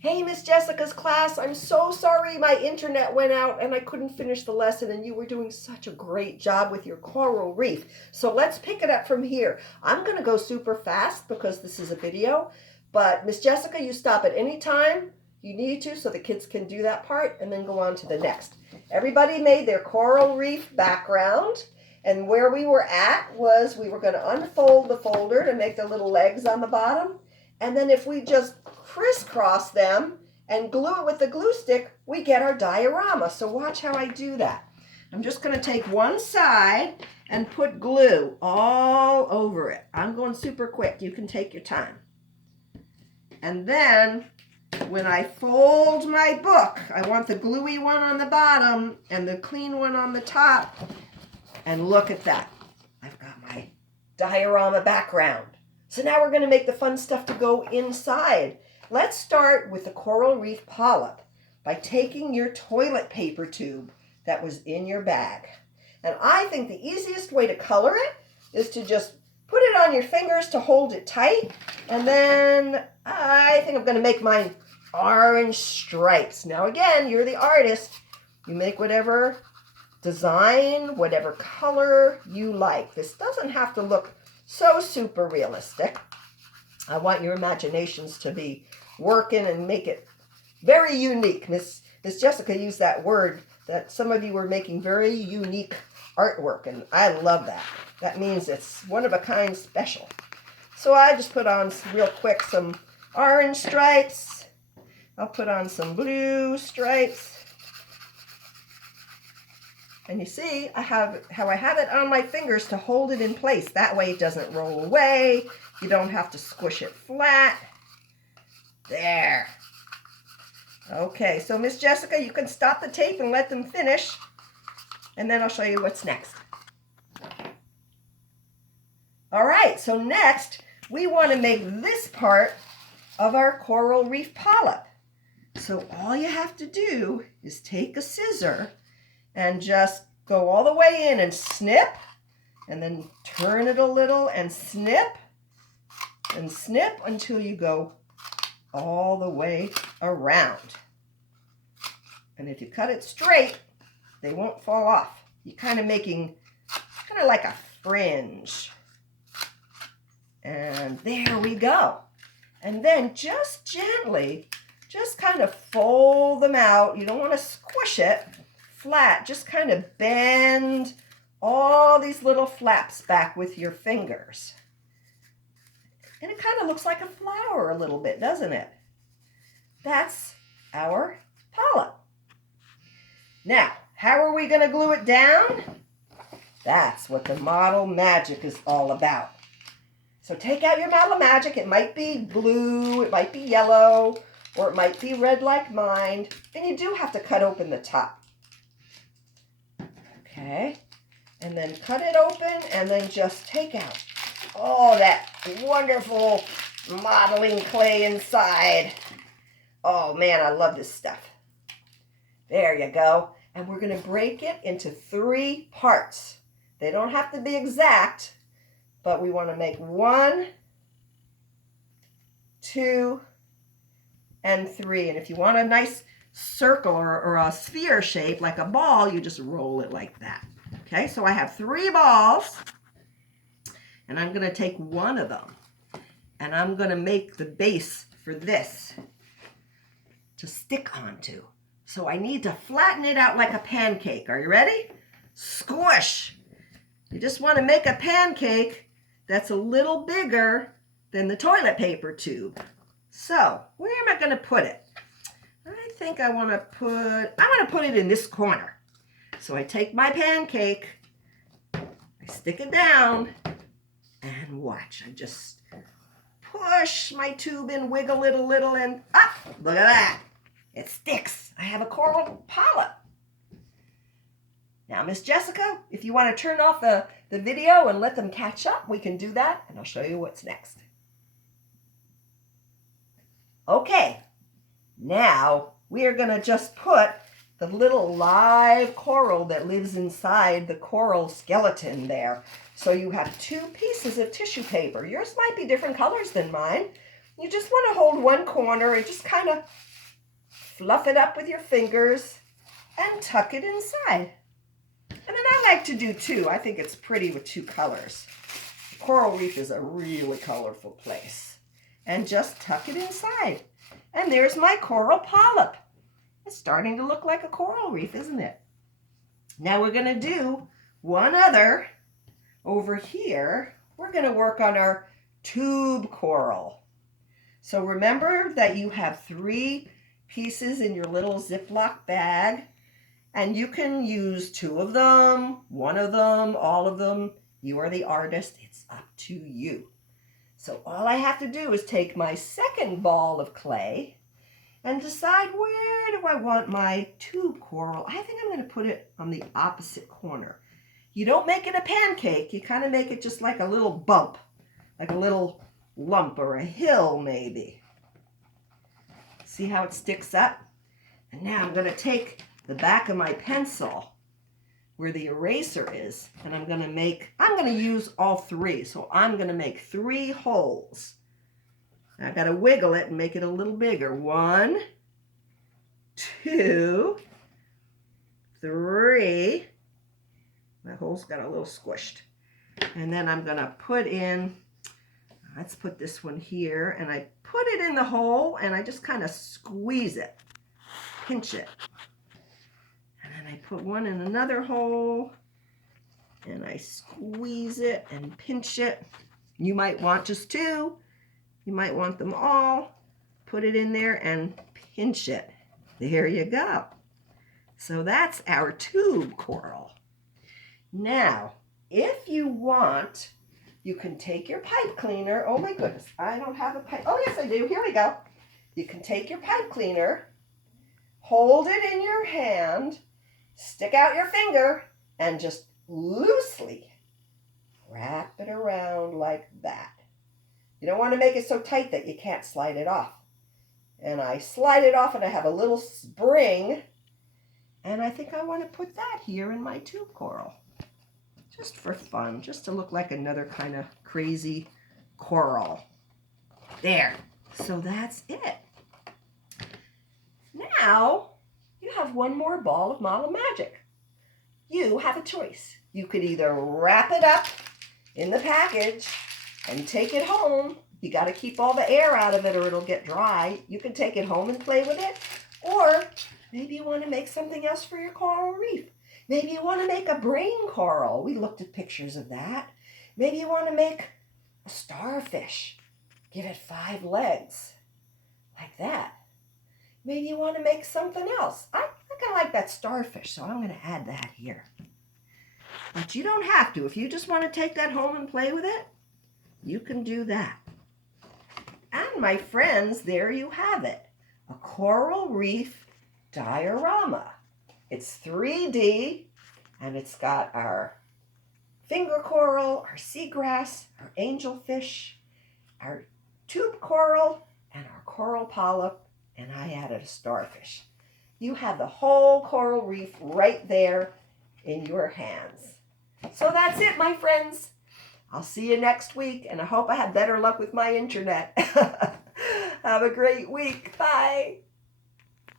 Hey, Miss Jessica's class, I'm so sorry my internet went out and I couldn't finish the lesson, and you were doing such a great job with your coral reef. So let's pick it up from here. I'm going to go super fast because this is a video, but Miss Jessica, you stop at any time you need to so the kids can do that part and then go on to the next. Everybody made their coral reef background, and where we were at was we were going to unfold the folder to make the little legs on the bottom. And then if we just crisscross them and glue it with the glue stick, we get our diorama. So watch how I do that. I'm just going to take one side and put glue all over it. I'm going super quick. You can take your time. And then when I fold my book, I want the gluey one on the bottom and the clean one on the top. And look at that. I've got my diorama background. So now we're going to make the fun stuff to go inside. Let's start with the coral reef polyp by taking your toilet paper tube that was in your bag. And I think the easiest way to color it is to just put it on your fingers to hold it tight. And then I think I'm going to make mine orange stripes. Now again, you're the artist. You make whatever design, whatever color you like. This doesn't have to look so super realistic. I want your imaginations to be working and make it very unique. Miss Jessica used that word that some of you were making very unique artwork, and I love that. That means it's one of a kind special. So I just put on real quick some orange stripes. I'll put on some blue stripes. And you see, I have it on my fingers to hold it in place. That way it doesn't roll away. You don't have to squish it flat. There. Okay, so Miss Jessica, you can stop the tape and let them finish. And then I'll show you what's next. All right, so next we want to make this part of our coral reef polyp. So all you have to do is take a scissor and just go all the way in and snip, and then turn it a little and snip until you go all the way around. And if you cut it straight, they won't fall off. You're kind of making like a fringe. And there we go. And then just gently, just kind of fold them out. You don't want to squish it flat, just kind of bend all these little flaps back with your fingers. And it kind of looks like a flower a little bit, doesn't it? That's our polyp. Now, how are we going to glue it down? That's what the model magic is all about. So take out your model magic. It might be blue, it might be yellow, or it might be red like mine. And you do have to cut open the top. Okay, and then cut it open and then just take out all that wonderful modeling clay inside. Oh man, I love this stuff. There you go. And we're going to break it into 3 parts. They don't have to be exact, but we want to make 1, 2, and 3. And if you want a nice circle or a sphere shape like a ball, you just roll it like that. Okay, so I have 3 balls, and I'm going to take one of them, and I'm going to make the base for this to stick onto. So I need to flatten it out like a pancake. Are you ready? Squish. You just want to make a pancake that's a little bigger than the toilet paper tube. So where am I going to put it? I think I want to put it in this corner. So I take my pancake, I stick it down, and watch. I just push my tube in, wiggle it a little, and look at that. It sticks. I have a coral polyp. Now, Miss Jessica, if you want to turn off the video and let them catch up, we can do that, and I'll show you what's next. Okay. Now, we are going to just put the little live coral that lives inside the coral skeleton there. So you have 2 pieces of tissue paper. Yours might be different colors than mine. You just want to hold one corner and just kind of fluff it up with your fingers and tuck it inside. And then I like to do two. I think it's pretty with two colors. Coral reef is a really colorful place. And just tuck it inside. And there's my coral polyp. It's starting to look like a coral reef, isn't it? Now we're going to do one other over here. We're going to work on our tube coral. So remember that you have 3 pieces in your little Ziploc bag, and you can use 2 of them, 1 of them, all of them. You are the artist. It's up to you. So all I have to do is take my second ball of clay and decide where do I want my tube coral. I think I'm going to put it on the opposite corner. You don't make it a pancake. You kind of make it just like a little bump, like a little lump or a hill maybe. See how it sticks up? And now I'm going to take the back of my pencil where the eraser is, and I'm going to use all 3. So I'm going to make 3 holes. I got to wiggle it and make it a little bigger. 1, 2, 3. My hole's got a little squished. And then I'm going to put in, let's put this one here, and I put it in the hole and I just kind of squeeze it, pinch it. And then I put one in another hole and I squeeze it and pinch it. You might want just 2. You might want them all. Put it in there and pinch it. There you go. So that's our tube coral. Now, if you want, you can take your pipe cleaner. Oh my goodness, I don't have a pipe. Oh yes, I do. Here we go. You can take your pipe cleaner, hold it in your hand, stick out your finger, and just loosely wrap it around like that. You don't want to make it so tight that you can't slide it off. And I slide it off and I have a little spring. And I think I want to put that here in my tube coral. Just for fun, just to look like another kind of crazy coral. There. So that's it. Now, you have one more ball of model magic. You have a choice. You could either wrap it up in the package and take it home. You got to keep all the air out of it or it'll get dry. You can take it home and play with it. Or maybe you want to make something else for your coral reef. Maybe you want to make a brain coral. We looked at pictures of that. Maybe you want to make a starfish. Give it 5 legs, like that. Maybe you want to make something else. I think I like that starfish, so I'm going to add that here. But you don't have to. If you just want to take that home and play with it, you can do that. And my friends, there you have it. A coral reef diorama. It's 3D, and it's got our finger coral, our seagrass, our angelfish, our tube coral, and our coral polyp, and I added a starfish. You have the whole coral reef right there in your hands. So that's it, my friends. I'll see you next week, and I hope I have better luck with my internet. Have a great week. Bye.